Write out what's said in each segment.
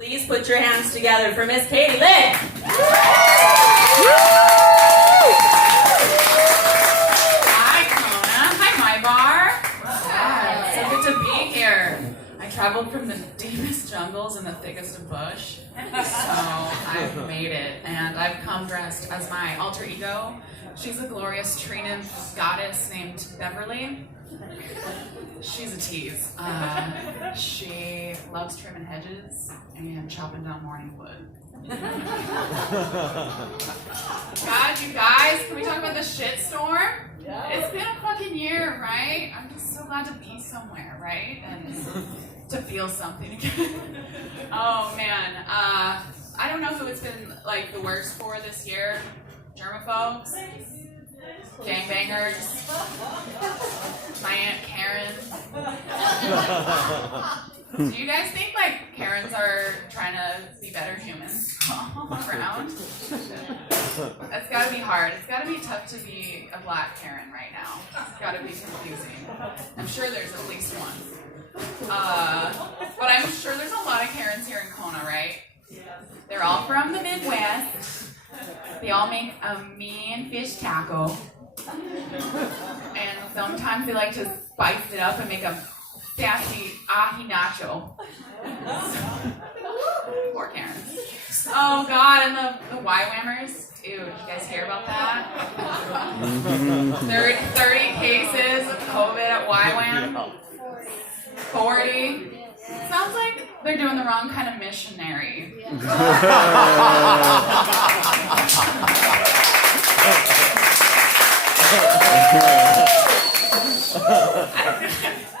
Please put your hands together for Miss Katie Lynn. Hi, Kona. Hi, MyBar. So good to be here. I traveled from the deepest jungles in the thickest of bush, so I've made it, and I've come dressed as my alter ego. She's a glorious tree nymph goddess named Beverly. She's a tease. She loves trimming hedges and chopping down morning wood. God, you guys, can we talk about the shitstorm? Yeah. It's been a fucking year, right? I'm just so glad to be somewhere, right? And to feel something again. Oh man, I don't know who it's been like the worst for this year. Germaphobes, gangbangers, my Aunt Karen. Do you guys think like Karens are trying to be better humans all around? That's gotta be hard. It's gotta be tough to be a black Karen right now. It's gotta be confusing. I'm sure there's at least one. But I'm sure there's a lot of Karens here in Kona, right? They're all from the Midwest. They all make a mean fish taco. And sometimes they like to spice it up and make a sassy ahi nacho. Poor Karens. Oh God, and the Y-whammers. Dude, you guys hear about that? 30 cases of COVID at Y-wham. 40. Sounds like they're doing the wrong kind of missionary.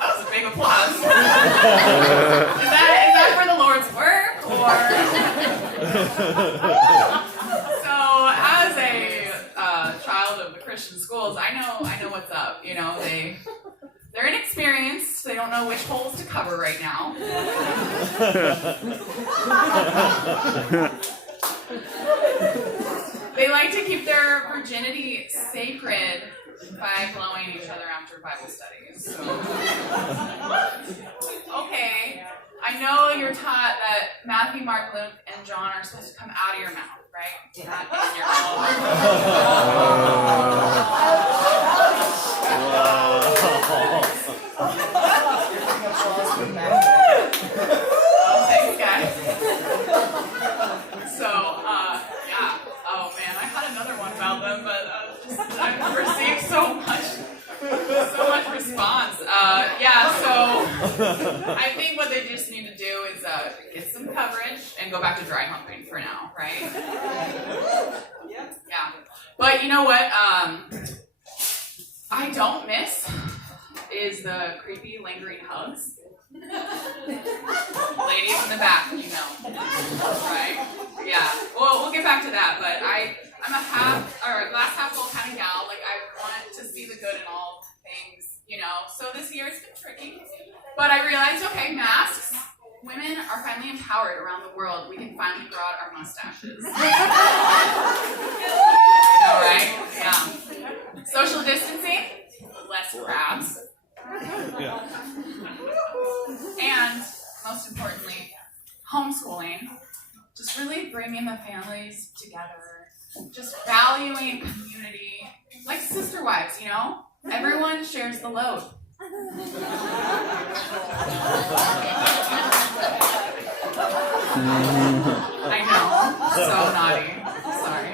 That was a big applause. Is that for the Lord's work, or? So, as a child of the Christian schools, I know what's up. You know, they're inexperienced. They don't know which holes to cover right now. They like to keep their virginity sacred by blowing each other after Bible studies. So. Okay, I know you're taught that Matthew, Mark, Luke, and John are supposed to come out of your mouth, right? Not in your thanks, guys. So, yeah. Oh man, I had another one about them, but I've received so much response. Yeah, so I think what they just need to do is get some coverage and go back to dry humping for now, right? Yeah. But you know what? I don't miss is the creepy lingering hugs. Ladies in the back, you know, right? Yeah. Well, we'll get back to that, but I'm a glass half full kind of gal. Like I want to see the good in all things, you know. So this year it's been tricky, but I realized, okay, masks. Women are finally empowered around the world. We can finally grow out our mustaches. All right? Yeah. Social distancing, less crabs. Yeah. And most importantly, homeschooling. Just really bringing the families together. Just valuing community. Like sister wives, you know? Everyone shares the load. I know. So naughty. Sorry.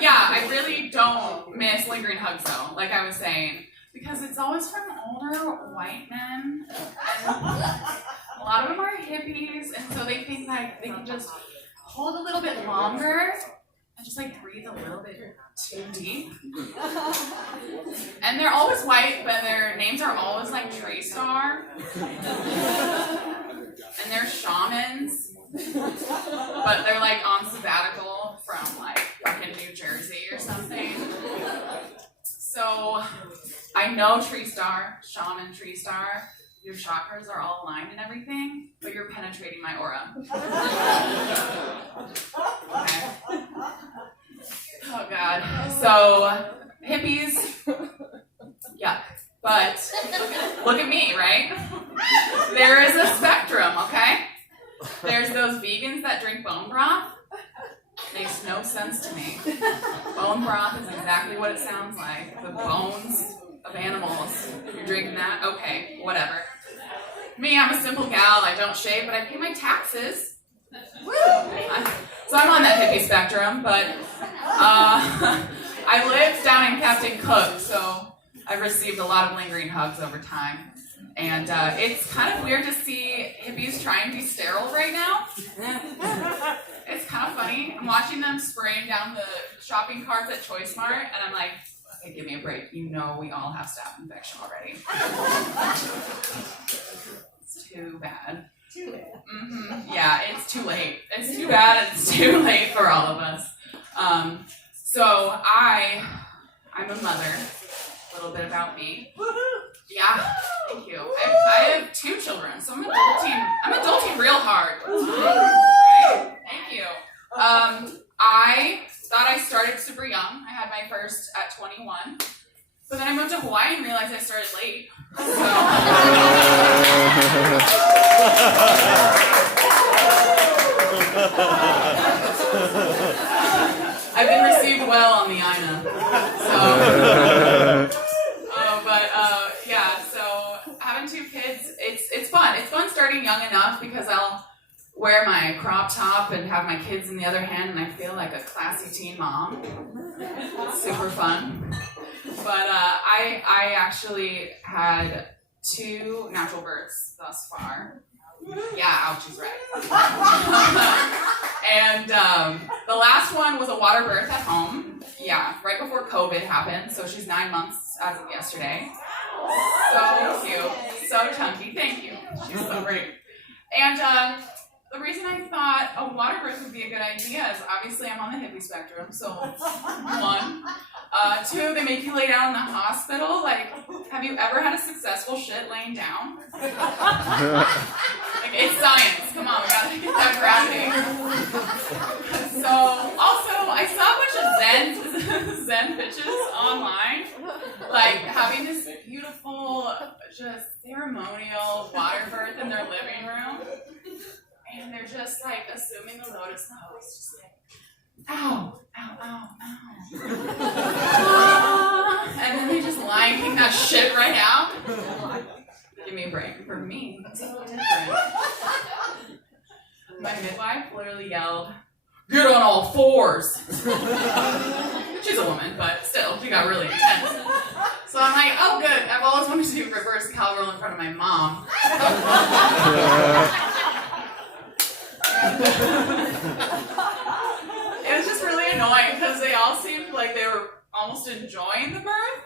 Yeah, I really don't miss lingering hugs though, like I was saying. Because it's always from older white men. And a lot of them are hippies, and so they think like they can just hold a little bit longer and just like breathe a little bit too deep. And they're always white, but their names are always like Tree Star. And they're shamans, but they're like on sabbatical from like fucking New Jersey or something. So I know Tree Star, shaman Tree Star, your chakras are all aligned and everything, but you're penetrating my aura. Okay. Oh God. So hippies, yuck. But look at me, right? There is a spectrum. vegans that drink bone broth, makes no sense to me. Bone broth is exactly what it sounds like. The bones of animals. You're drinking that? Okay, whatever. Me, I'm a simple gal. I don't shave, but I pay my taxes. Woo! So I'm on that hippie spectrum, but I lived down in Captain Cook, so I've received a lot of lingering hugs over time. And it's kind of weird to see hippies try and be sterile right now. It's kind of funny. I'm watching them spraying down the shopping carts at Choice Mart, and I'm like, okay, give me a break. You know we all have staph infection already. It's too bad. Too bad. Yeah, it's too late. It's too bad and it's too late for all of us. So I'm a mother. A little bit about me. Yeah, thank you. I have 2 children, so I'm adulting real hard. Right? Thank you. I thought I started super young. I had my first at 21. But then I moved to Hawaii and realized I started late. So I've been received well on the Ina. So having 2 kids, it's fun. It's fun starting young enough because I'll wear my crop top and have my kids in the other hand, and I feel like a classy teen mom. It's super fun. But I actually had 2 natural births thus far. Yeah, ouch is right. And the last one was a water birth at home. Yeah, right before COVID happened. So she's 9 months as of yesterday. So cute, so chunky. Thank you. She's so great. And the reason I thought a water birth would be a good idea is obviously I'm on the hippie spectrum. So 1. 2, they make you lay down in the hospital. Like, have you ever had a successful shit laying down? Like, it's science. Come on, we gotta get that grounding. So, also, I saw a bunch of Zen bitches online, like having this beautiful, just ceremonial water birth in their living room, and they're just like assuming the lotus pose, just like, ow, ow, ow, ow. And then they just lie and kick that shit right out. Give me a break. For me, it's a little different. My midwife literally yelled, "Get on all 4s." She's a woman, but still, she got really intense. So I'm like, oh good, I've always wanted to do reverse cowgirl in front of my mom. It was just really annoying because they all seemed like they were almost enjoying the birth.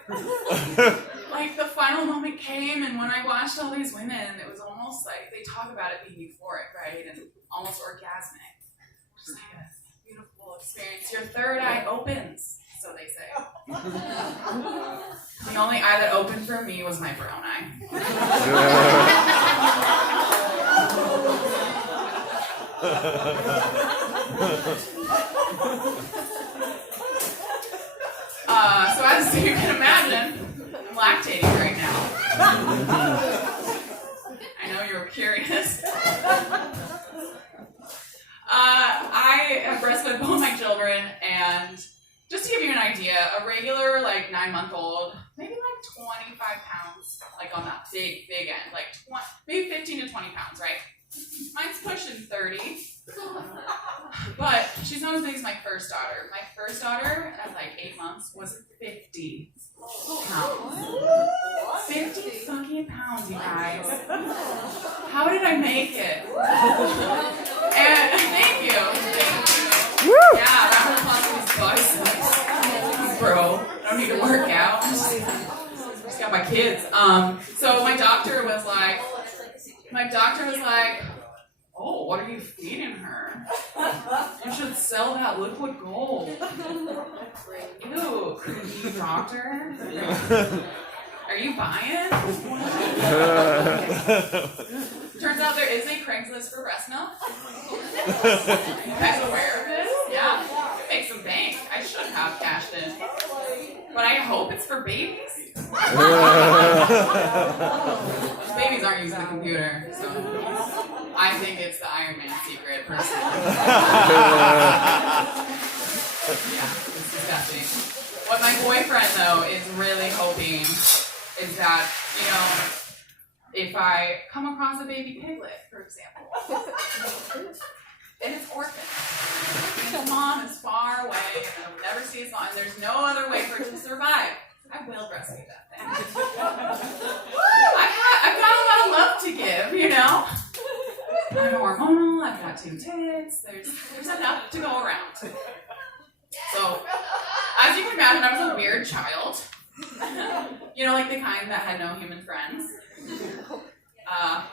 Like the final moment came, and when I watched all these women, it was almost like they talk about it being euphoric, right? And almost orgasmic. Just like a beautiful experience. Your third eye opens, so they say. The only eye that opened for me was my brown eye. So as you can imagine, I'm lactating right now. I know you were curious. I have breastfed both my children, and just to give you an idea, a regular 9-month-old, maybe 25 pounds, on that big end, maybe 15 to 20 pounds, right? Mine's pushing 30, but she's not as big as my first daughter. My first daughter, at 8 months, was 50 pounds. 50 fucking pounds, you guys. How did I make it? And thank you. Yeah, round of applause for these biceps. Bro, I don't need to work out. I just got my kids. So my doctor was like, oh, what are you feeding her? You should sell that liquid gold. Ew, creepy doctor. Are you buying? Turns out there is a Craigslist for breast milk. You guys aware of this? Yeah. You make some bank. I should have cashed in. But I hope it's for babies. Babies aren't using the computer, so. I think it's the Iron Man secret, personally. Yeah, it's disgusting. What my boyfriend, though, is really hoping is that, if I come across a baby piglet, for example, and it's orphaned, and its mom is far away, and I'll never see its mom, and there's no other way for it to survive, I will breastfeed that thing. I've got a lot of love to give, I'm hormonal, I've got 2 tits, there's enough to go around. So, as you can imagine, I was a weird child. Like the kind that had no human friends.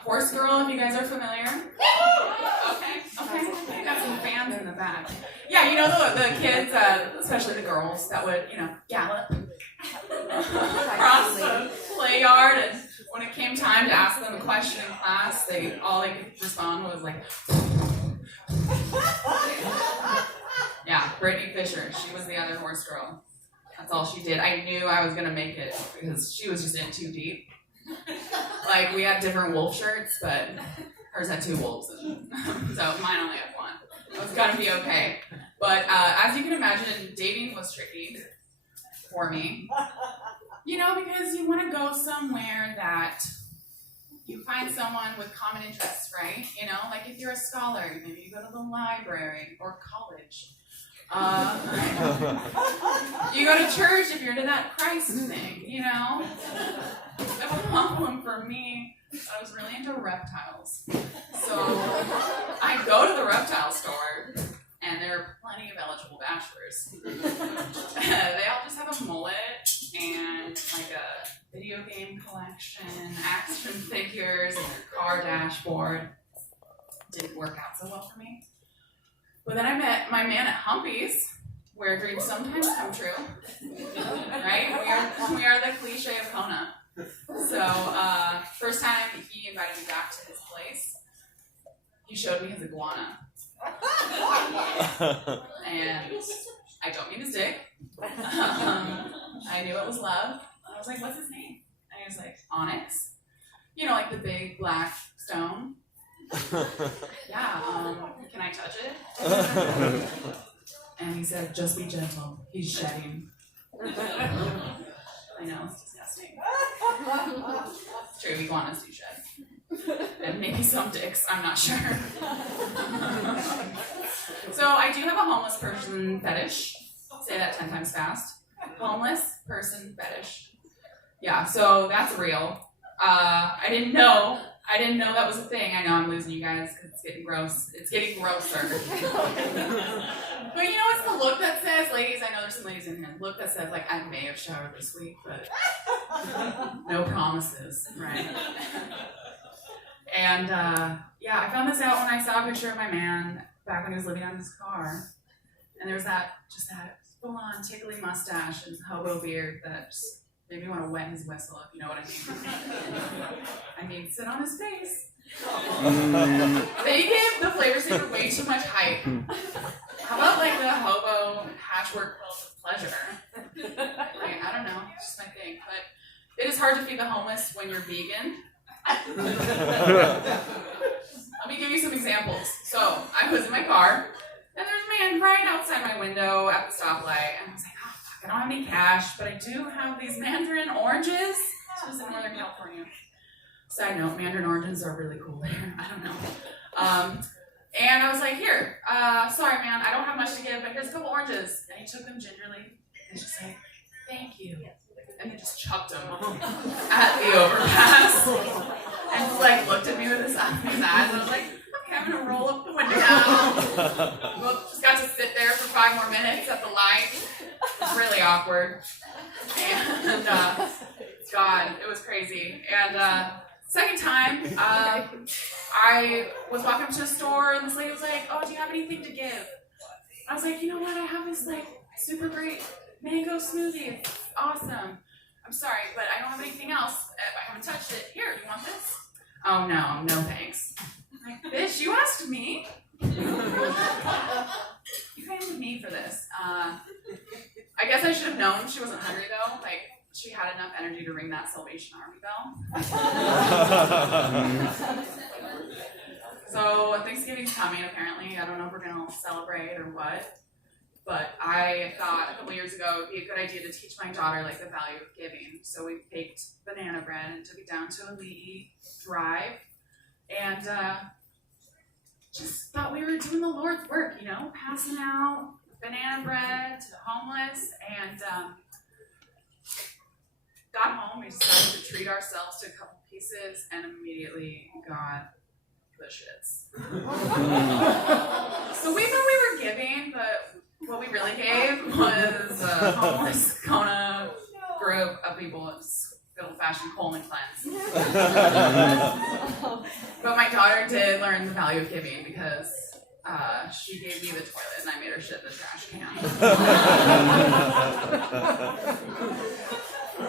Horse girl, if you guys are familiar. Okay. I got some fans in the back. Yeah, the kids, especially the girls, that would, gallop across the play yard, and when it came time to ask them a question in class, all they could respond was like, yeah, Brittany Fisher, she was the other horse girl. That's all she did. I knew I was gonna make it because she was just in too deep. Like, we had different wolf shirts, but hers had 2 wolves, and so mine only had 1. It was gonna be okay. But as you can imagine, dating was tricky for me. Because you want to go somewhere that you find someone with common interests, right? Like if you're a scholar, maybe you go to the library or college. You go to church if you're into that Christ thing, The problem for me, I was really into reptiles. So I go to the reptile store, and there are plenty of eligible bachelors. They all just have a mullet and like a video game collection, action figures, and their car dashboard. Didn't work out so well for me. But then I met my man at Humpy's, where dreams sometimes come true. Right? We are the cliche of Kona. So, first time he invited me back to his place, he showed me his iguana. And I don't mean his dick. I knew it was love. I was like, what's his name? And he was like, Onyx. Like the big black stone. Yeah, can I touch it? And he said, just be gentle. He's shedding. I know, it's disgusting. It's true, iguanas do shed. And maybe some dicks, I'm not sure. So I do have a homeless person fetish. Say that 10 times fast. Homeless person fetish. Yeah, so that's real. I didn't know that was a thing. I know I'm losing you guys because it's getting gross. It's getting grosser. But it's the look that says, ladies, I know there's some ladies in here, the look that says, like, I may have showered this week, but no promises, right? And, yeah, I found this out when I saw a picture of my man back when he was living on his car. And there was that full-on tickly mustache and hobo beard that just made me want to wet his whistle, if you know what I mean. Sit on his face. They gave the Flavor Saver way too much hype. How about like the hobo patchwork quilt of pleasure? Like, I don't know, it's just my thing. But it is hard to feed the homeless when you're vegan. Let me give you some examples. So I was in my car, and there's a man right outside my window at the stoplight, and I was like, oh fuck, I don't have any cash, but I do have these mandarin oranges. This was in Northern California. Side note, mandarin oranges are really cool there. I don't know. And I was like, here, sorry man, I don't have much to give, but here's a couple oranges. And he took them gingerly and just like, thank you. And he just chucked them at the overpass. And just like looked at me with his eyes, and I was like, okay, I'm gonna roll up the window. Well, just got to sit there for 5 more minutes at the light. It was really awkward. And God, it was crazy. And second time, I was walking up to a store, and this lady was like, oh, do you have anything to give? I was like, you know what, I have this like super great mango smoothie. It's awesome. I'm sorry, but I don't have anything else. I haven't touched it. Here, you want this? Oh, no thanks. I'm like, bitch, you asked me? You came with me for this. I guess I should have known she wasn't hungry, though. Like, she had enough energy to ring that Salvation Army bell. So So Thanksgiving's coming apparently. I don't know if we're gonna celebrate or what, but I thought a couple years ago it'd be a good idea to teach my daughter like the value of giving. So we baked banana bread and took it down to a Lee Drive, and just thought we were doing the Lord's work, you know, passing out banana bread to the homeless, and got home. We decided to treat ourselves to a couple pieces, and immediately got the shits. So we thought we were giving, but what we really gave was a homeless Kona group of people. It's good old-fashioned colon cleanse. But my daughter did learn the value of giving because she gave me the toilet and I made her shit in the trash can.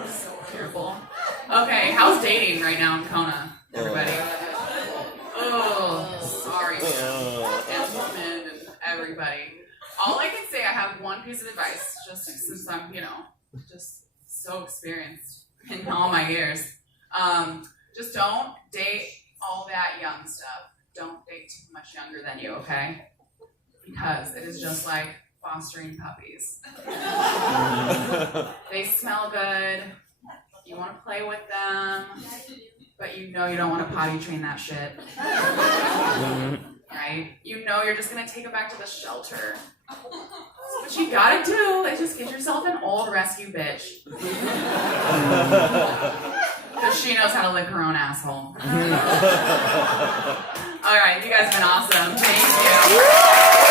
So terrible. Okay, how's dating right now in Kona, everybody? Oh, sorry, and women and everybody. All I can say, I have one piece of advice, just since I'm, you know, just so experienced in all my years. Just don't date all that young stuff. Don't date too much younger than you, okay? Because it is just like fostering puppies. They smell good. You want to play with them, but you know you don't want to potty train that shit. Right? You know you're just going to take it back to the shelter. So what you gotta do is just get yourself an old rescue bitch. Because she knows how to lick her own asshole. Alright, you guys have been awesome. Thank you.